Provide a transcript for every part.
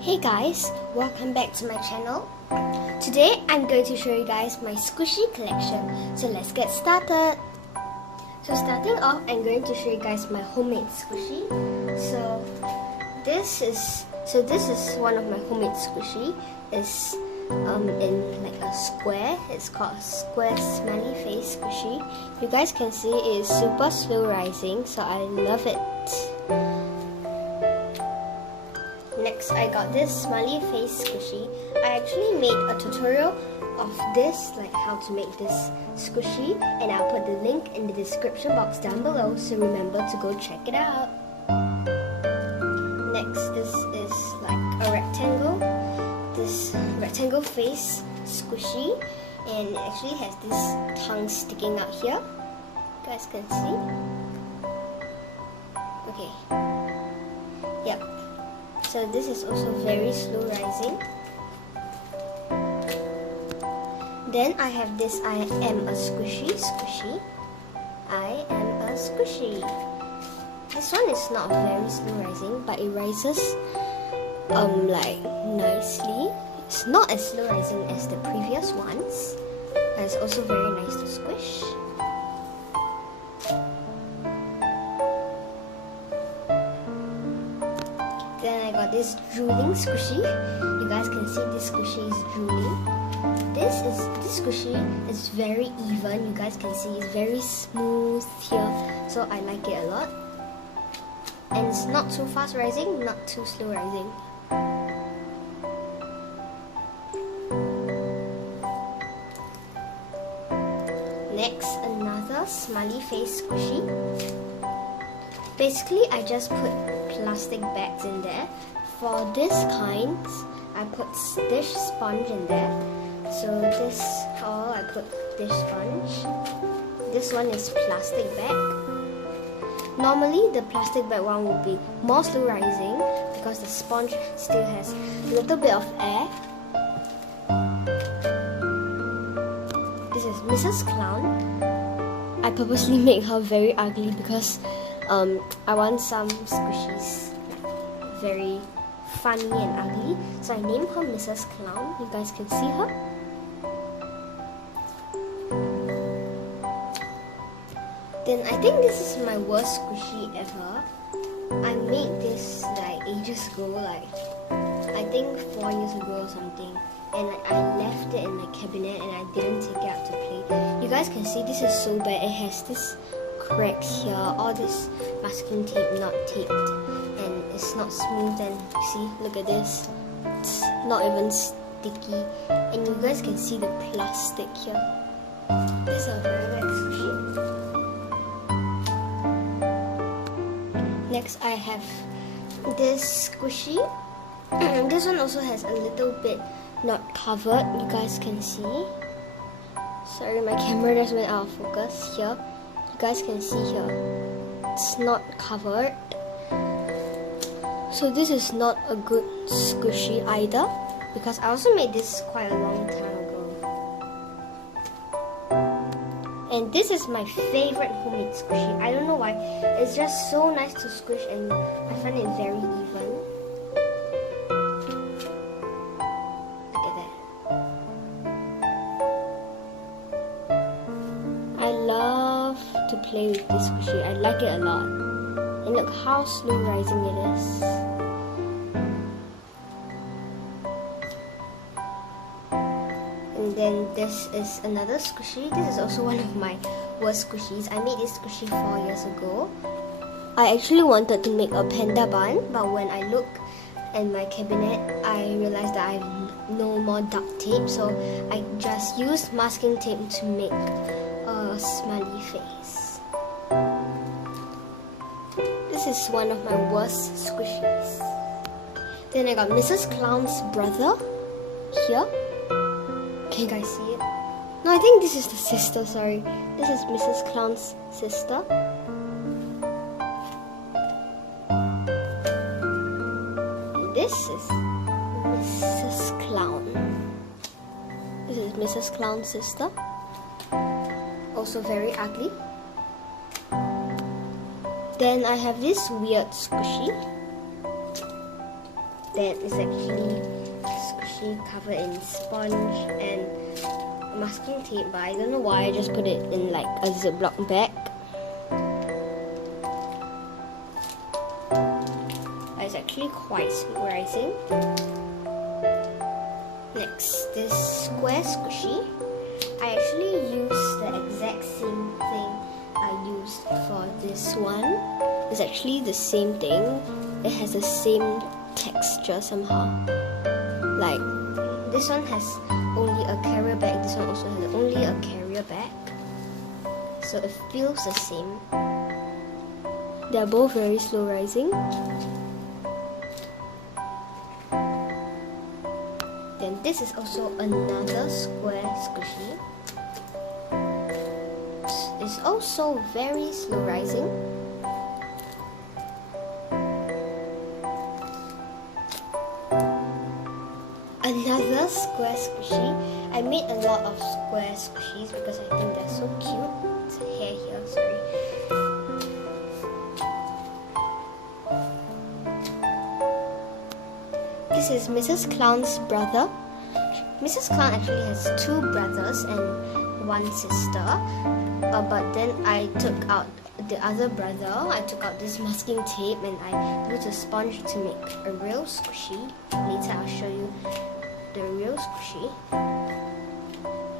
Hey guys, welcome back to my channel. Today I'm going to show you guys my squishy collection. So let's get started. So starting off, I'm going to show you guys my homemade squishy. So this is one of my homemade squishy. It's in like a square. It's called Square Smiley Face Squishy. You guys can see it is super slow rising, so I love it. Next, I got this smiley face squishy. I actually made a tutorial of this, like how to make this squishy, and I'll put the link in the description box down below, so remember to go check it out. Next, this is like a rectangle, this rectangle face squishy, and it actually has this tongue sticking out here. You guys can see. Okay. Yep. So this is also very slow rising. Then I have this I am a squishy. I am a squishy. This one is not very slow rising, but it rises like nicely. It's not as slow rising as the previous ones, but it's also very nice to squish. Then I got this drooling squishy. You guys can see this squishy is drooling. This squishy is very even. You guys can see it's very smooth here, so I like it a lot. And it's not too fast rising, not too slow rising. Next, another smiley face squishy. Basically, I just put plastic bags in there. For this kind, I put dish sponge in there. So this how I put dish sponge. This one is plastic bag. Normally, the plastic bag one will be more slow rising because the sponge still has a little bit of air. This is Mrs. Clown. I purposely make her very ugly because I want some squishies very funny and ugly, so I named her Mrs. Clown. You guys can see her. Then I think this is my worst squishy ever. I made this like ages ago, like I think 4 years ago or something, and I left it in my cabinet and I didn't take it out to play. You guys can see this is so bad. It has this crack here, all this masking tape not taped, and it's not smooth. And see, look at this, it's not even sticky, and you guys can see the plastic here. This is a very bad squishy. Next, I have this squishy. This one also has a little bit not covered. You guys can see. Sorry, my camera just went out of focus here. You guys can see here, it's not covered. So this is not a good squishy either, because I also made this quite a long time ago. And this is my favorite homemade squishy. I don't know why. It's just so nice to squish, and I find it very even. Look at that. I love to play with this squishy. I like it a lot. And look how slow rising it is. And then this is another squishy. This is also one of my worst squishies. I made this squishy 4 years ago. I actually wanted to make a panda bun, but when I look in my cabinet, I realized that I have no more duct tape, so I just used masking tape to make a smiley face. This is one of my worst squishies. Then I got Mrs. Clown's brother here. Can you guys see it? No, I think this is the sister, sorry. This is Mrs. Clown's sister. This is Mrs. Clown. This is Mrs. Clown's sister. Also very ugly. Then I have this weird squishy. then it's actually squishy covered in sponge and masking tape, but I don't know why I just put it in like a Ziploc bag. It's actually quite surprising. Next, this square squishy. I actually used the exact same thing I used for this one. It's actually the same thing. It has the same texture somehow. Like this one has only a carrier bag. This one also has only a carrier bag. So it feels the same. They are both very slow rising. Then this is also another square squishy. It's also very slow rising. Another square squishy. I made a lot of square squishies because I think they're so cute. It's hair here, sorry. This is Mrs. Clown's brother. Mrs. Clown actually has 2 brothers and 1 sister. But then I took out the other brother. I took out this masking tape and I used a sponge to make a real squishy. Later I'll show you the real squishy.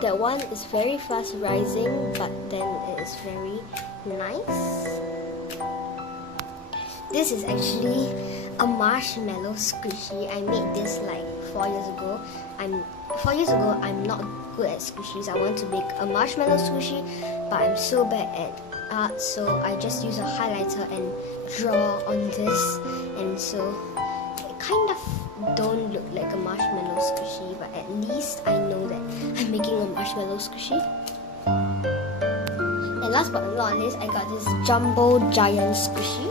That one is very fast rising, but then it is very nice. This is actually a marshmallow squishy. I made this like 4 years ago. 4 years ago, I'm not good at squishies. I want to make a marshmallow squishy, but I'm so bad at art, so I just use a highlighter and draw on this, and so it kind of don't look like a marshmallow squishy, but at least I know that I'm making a marshmallow squishy. And last but not least, I got this jumbo giant squishy.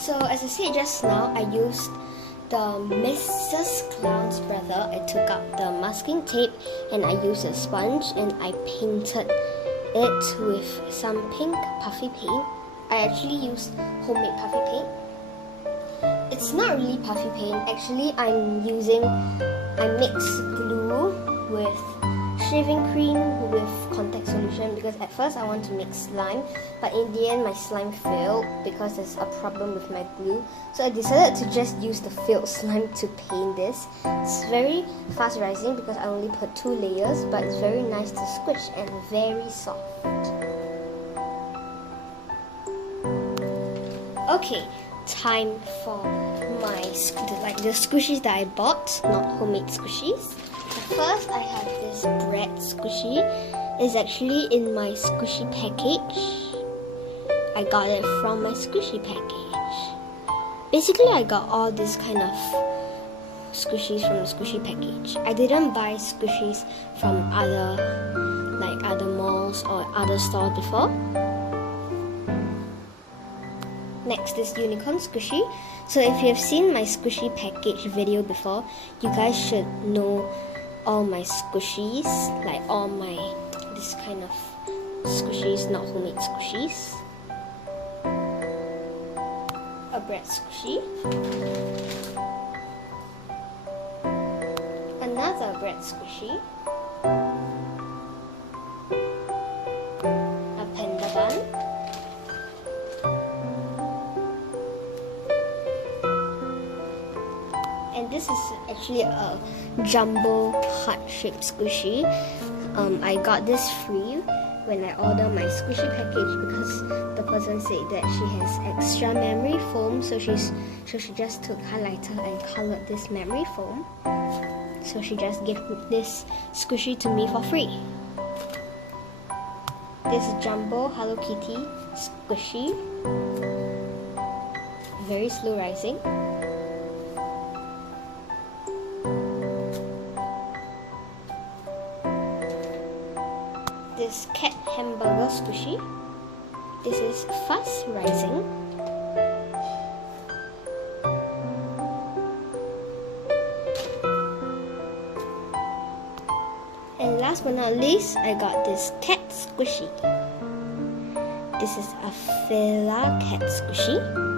So as I said just now, I used the Mrs. Clown's brother. I took out the masking tape and I used a sponge and I painted it with some pink puffy paint. I actually used homemade puffy paint. It's not really puffy paint. Actually, I mixed glue with shaving cream with contact solution because at first I want to make slime, but in the end my slime failed because there's a problem with my glue. So I decided to just use the failed slime to paint this. It's very fast rising because I only put 2 layers, but it's very nice to squish and very soft. Okay, time for the squishies that I bought, not homemade squishies. First, I have this bread squishy. It's actually in my squishy package. I got it from my squishy package. Basically, I got all this kind of squishies from the squishy package. I didn't buy squishies from other malls or other stores before. Next is unicorn squishy. So if you have seen my squishy package video before, you guys should know all my squishies, like all my this kind of squishies, not homemade squishies. A bread squishy. Another bread squishy. A panda bun. And this is actually a jumbo heart-shaped squishy. I got this free when I ordered my squishy package because the person said that she has extra memory foam, so she just took highlighter and colored this memory foam. So she just gave this squishy to me for free. This jumbo Hello Kitty squishy, very slow rising. This is cat hamburger squishy. This is fast rising. And last but not least, I got this cat squishy. This is a Fila cat squishy.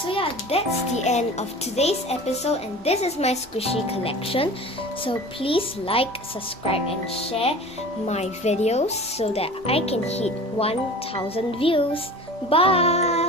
So yeah, that's the end of today's episode, and this is my squishy collection. So please like, subscribe and share my videos so that I can hit 1,000 views. Bye!